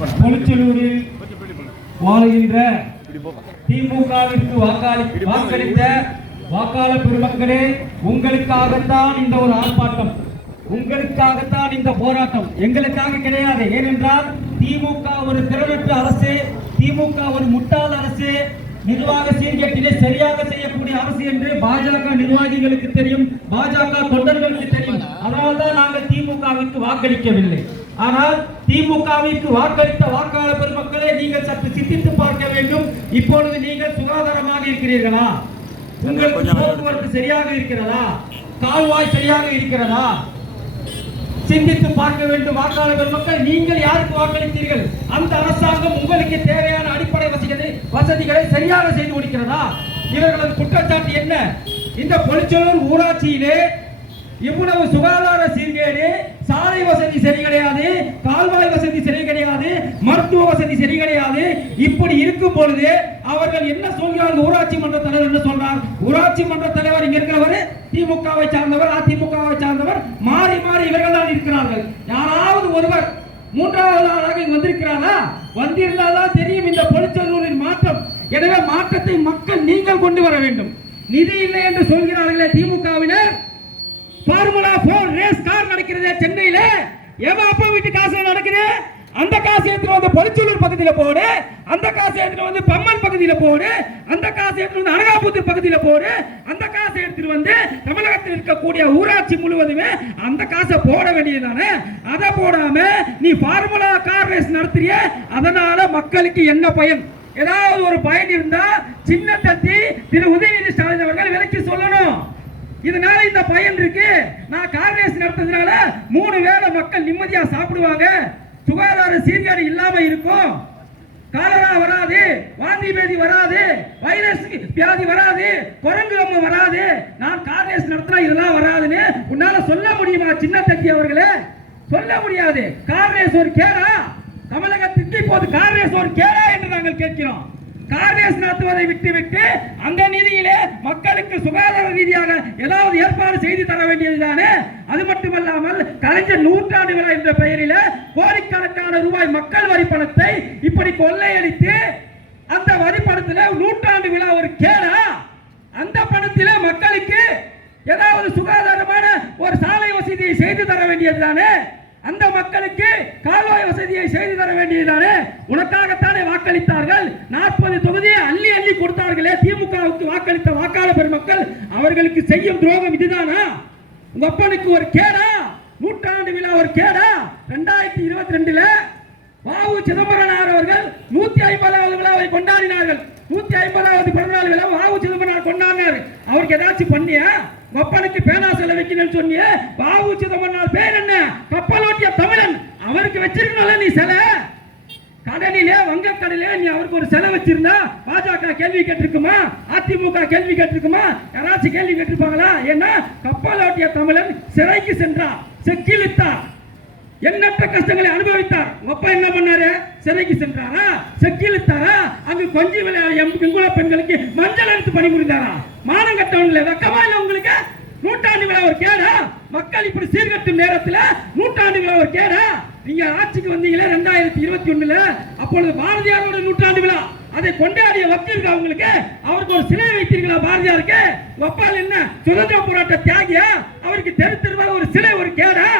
பொலிச்சலூரில் வாழுகின்ற திமுகவிற்கு வாக்களித்த வாக்காளர் பெருமக்களே, உங்களுக்காகத்தான் இந்த ஒரு ஆர்ப்பாட்டம், உங்களுக்காகத்தான் இந்த போராட்டம், எங்களுக்காக கிடையாது. ஏனென்றால் திமுக ஒரு திறனற்ற அரசு, திமுக ஒரு முட்டாள் அரசு, நிர்வாக சீர்கேட்டினை சரியாக செய்யக்கூடிய அரசு என்று பாஜக நிர்வாகிகளுக்கு தெரியும், பாஜக தொண்டர்களுக்கு தெரியும். அதனால்தான் நாங்கள் திமுகவிற்கு வாக்களிக்கவில்லை. ஆனால் திமுகவிற்கு வாக்களித்த வாக்காளர் பெருமக்களே, நீங்கள் சற்று சிந்தித்து பார்க்க வேண்டும். இப்பொழுது நீங்கள் சுகாதாரமாக இருக்கிறீர்களா? உங்களுக்கு போக்குவரத்து சரியாக இருக்கிறதா? கால்வாய் சரியாக இருக்கிறதா? சிந்தித்து பார்க்க வேண்டும். வாக்காளர் பெருமக்கள், நீங்கள் யாருக்கு வாக்களித்தீர்கள்? அந்த அரசாங்கம் உங்களுக்கு தேவையான அடிப்படை வசதிகளை சரியாக செய்து கொடுக்கிறதா? இவர்களது குற்றச்சாட்டு என்ன? இந்த பொலிச்சலூர் ஊராட்சியிலே இவ்வளவு சுகாதார சீர்கேடு, சாலை வசதி சரி கிடையாது, கால்வாய் வசதி சரி கிடையாது, மருத்துவ வசதி சரி கிடையாது. இப்படி இருக்கும் பொழுது அவர்கள் என்ன சொல்கிறார்கள்? ஊராட்சி மன்ற தலைவர் என்ன சொல்றார்? ஊராட்சி மன்ற தலைவர் இங்க இருக்கிறவர் திமுகவை சார்ந்தவர், அதிமுகவை சார்ந்தவர், மாறி மாறி இவர்கள் தான் இருக்கிறார்கள். யாராவது ஒருவர் மூன்றாவது ஆளாக வந்திருக்கிறாரா? வந்திருந்தால்தான் தெரியும் இந்த பொலிச்சலூரின் மாற்றம். எனவே மாற்றத்தை மக்கள் நீங்கள் கொண்டு வர வேண்டும். நிதி இல்லை என்று சொல்கிறார்களே திமுகவினர். ஃபார்முலா 4 ரேஸ் கார் நடக்கிறது சென்னையில. எவன் அப்பா வீட்டு காசு நடக்குது? அந்த காசு எடுத்துட்டு வந்து பொலிச்சலூர் பக்கத்தில் போடு, அந்த காசு எடுத்துட்டு வந்து பம்மன் பகுதியில் போடு, அந்த காசு எடுத்துட்டு வந்து அனகாபுத்தூர் பகுதியில் போடு, அந்த காசை எடுத்துட்டு வந்து தமிழகத்தில் இருக்கக்கூடிய ஊராட்சி முழுவதுமே அந்த காசை போட வேண்டியதானே? அதை போடாம நீ ஃபார்முலா கார் ரேஸ் நடத்துறிய. அதனால மக்களுக்கு என்ன பயன்? ஏதாவது ஒரு பயன் இருந்தா சின்ன தட்டி திரு உதயநிதி ஸ்டாலின் அவர்கள் விலக்கி சொல்லணும். இதனால இந்த பயன் இருக்கு. நான் கார் ரேஸ் நடத்துறதுனால 3 வேளை மக்கள் நிம்மதியா சாப்பிடுவாங்க, சுகாதார சீர்கேடு இல்லாம இருக்கும், காலரா வராது, வாந்தி பேதி வராது, வைரஸ் வியாதி வராது, குரங்கு அம்மை வராது, நான் கார் ரேஸ் நடத்தினா இதெல்லாம் வராதுன்னு உன்னால சொல்ல முடியுமா? சின்ன தட்டி அவர்களே, சொல்ல முடியாது. கார் ரேஸ் ஒரு கேடா? தமிழகத்திற்கு இப்போது கார் ரேஸ் ஒரு கேடா என்று நாங்கள் கேட்கிறோம். கார் ரேஸ் நடத்துவதை விட்டுவிட்டு அந்த நிதியிலே மக்களுக்கு சுகாதார ரீதியாக ஏதாவது ஏற்பாடு செய்து தர வேண்டியதுதானே? அது மட்டுமல்லாமல் கலைஞர் 100ஆண்டு விழா என்ற பெயரில் கோடிக்கணக்கான ரூபாய் மக்கள் வரி பணத்தை இப்படி கொள்ளையடித்து அந்த வரி பணத்தில் 100ஆண்டு விழா ஒரு கேடா? அந்த பணத்தில் மக்களுக்கு ஏதாவது சுகாதாரமான ஒரு சாலை வசதியை செய்து தர வேண்டியதுதானே? அந்த மக்களுக்கு கால்வாய் வசதியை செய்து தர வேண்டியதுதானே? உனக்காகத்தானே வாக்களித்தார்கள். 40 தொகுதியை அள்ளி அள்ளி கொடுத்தார்களே திமுகவுக்கு வாக்களித்த வாக்காளர் பெருமக்கள், அவர்களுக்கு செய்யும் துரோகம் இதுதானா? உங்க அப்பனுக்கு ஒரு கேடா? 100ஆண்டு விழா ஒரு கேடா? 2022 வாவு சிதம்பரனார் அவர்கள் 150வது விழாவை கொண்டாடினார்கள். 150வது பிறந்தநாள் விழா வாவு சிதம்பரனார் கொண்டாடினார். அவருக்கு ஏதாச்சும் பண்ணியா? கப்பலுக்கு பேனா செல வைக்கணும்னு சொன்னியே. வாவு சிதம்பரனார் பேர் என்ன? கப்பலோட்டிய தமிழன். அவருக்கு வச்சிருக்கணும்ல நீ சிலை. கடலிலே வங்கக்கடலிலே நீ அவருக்கு ஒரு சிலை வச்சிருந்தா பாஜக கேள்வி கேட்டிருக்குமா? அதிமுக கேள்வி கேட்டிருக்குமா? யாராச்சும் கேள்வி கேட்டிருப்பாங்களா? ஏன்னா கப்பலோட்டிய தமிழன் சிறைக்கு சென்றார், செக்கிலித்தார், எண்ணற்ற கஷ்டங்களை அனுபவித்தார். அப்பா என்ன பண்ணாரு? சிறைக்கு சென்றாரா? செக்கிலித்தாரா? அங்கு கொஞ்சி விளையாட பெண்குல பெண்களுக்கு மஞ்சள் எடுத்து பணிபுரிந்தாரா? மானம் கட்டவன்ல வெக்கமா இல்ல உங்களுக்கு? 100ஆண்டு விழா ஒரு கேடா? மக்கள் இப்படி சீர்கட்டும் நேரத்தில் 100ஆண்டு விழா ஒரு கேடா? நீங்க ஆட்சிக்கு வந்தீங்களே 2021 அப்பொழுது பாரதியாரோட 100ஆண்டு விழா, அதை கொண்டாடிய வக்கீல்கள் அவங்களுக்கு அவருக்கு ஒரு சிலை வைத்தீர்களா? பாரதியாருக்கு ஒப்பால் என்ன சுதந்திர போராட்ட தியாகியா? அவருக்கு தெரு தெருவாக ஒரு சிலை ஒரு கேடா?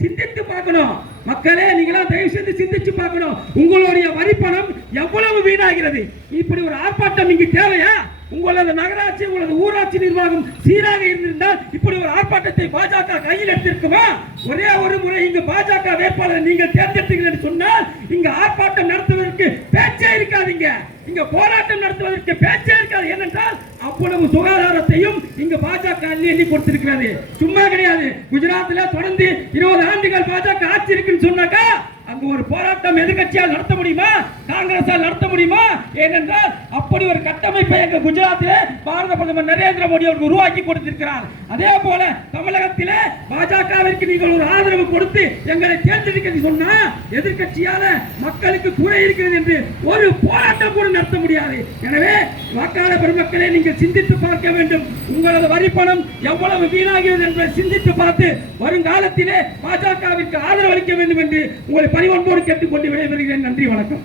சிந்தித்து பார்க்கணும் மக்களே. நீங்களா தயவு செய்து சிந்திச்சு பார்க்கணும். உங்களுடைய வரி பணம் எவ்வளவு வீணாகிறது. இப்படி ஒரு ஆர்ப்பாட்டம் இங்கு தேவையா? உங்களது நகராட்சி, உங்களது ஊராட்சி நிர்வாகம் சீராக இருந்திருந்தால் இப்படி ஒரு ஆர்ப்பாட்டத்தை பாஜக கையில் எடுத்திருக்குமா? ஒரே ஒரு முறை இங்கு பாஜக வேட்பாளர் நீங்கள் தேர்ந்தெடுத்தீர்கள் சொன்னால் இங்க ஆர்ப்பாட்டம் நடத்துவதற்கு பேச்சே இருக்காதீங்க. இங்க போராட்டம் நடத்துவதற்கு பேச்சே இருக்காது. ஏனென்றால் அவ்வளவு சுகாதாரத்தையும் இங்க பாஜக அள்ளி அள்ளி கொடுத்திருக்கிறது. சும்மா கிடையாது. குஜராத்தில் தொடர்ந்து 20 ஆண்டுகள் பாஜக ஆட்சி இருக்குன்னு சொன்னாக்கா அங்கு ஒரு போராட்டம் எதிர்கட்சியால் நடத்த முடியுமா? காங்கிரஸால் நடத்த முடியுமா? ஏனென்றால் அப்படி ஒரு கட்டமைப்பை எங்கள் குஜராத்திலே பாரத பிரதமர் நரேந்திர மோடி அவர்கள் உருவாக்கி கொடுத்திருக்கிறார். அதே போல தமிழகத்திலே பாஜகவிற்கு நீங்கள் ஒரு ஆதரவு கொடுத்து எங்களை தேர்ந்தெடுக்க சொன்னா எதிர்க்கட்சியால மக்களுக்கு குறை இருக்கிறது என்று ஒரு போராட்டம் கூட நடத்த முடியாது. எனவே வாக்காளர் பெருமக்களே, நீங்கள் சிந்தித்து பார்க்க வேண்டும். உங்களது வரி பணம் எவ்வளவு வீணாகிறது என்பதை சிந்தித்து பார்த்து வருங்காலத்திலே பாஜகவிற்கு ஆதரவு அளிக்க வேண்டும் என்று உங்களை பணிவன்போடு கேட்டுக்கொண்டு விடைபெறுகிறேன். நன்றி, வணக்கம்.